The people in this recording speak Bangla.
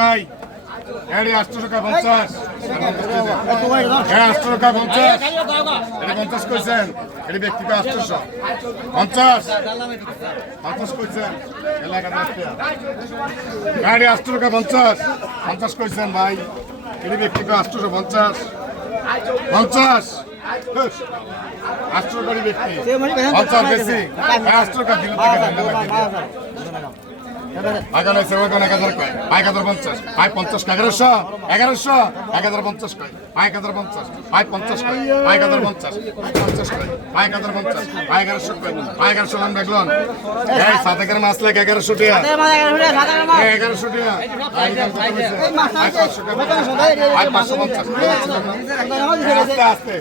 নাই এড়ি 850 এটা 50 কইছেন এটি ব্যক্তিগত 850 50 কইছেন এলাকা গাড়ি 850 50 কইছেন ভাই এটি ব্যক্তিগত 850 50 800 গাড়ি ব্যক্তি 50 বেশি 800 টাকা দিলে আগানে সেবা কোন 1000 কয় 1050 50 1100 1100 1050 কয় 1050 50 কয় 1050 50 কয় 1050 1100 কয় 1100 লান দেখলন এই সাতেকের মাছ লাগে 1100 টাকা 1100 টাকা এই দাম কত হইছে 500 টাকা 550 আস্তে আস্তে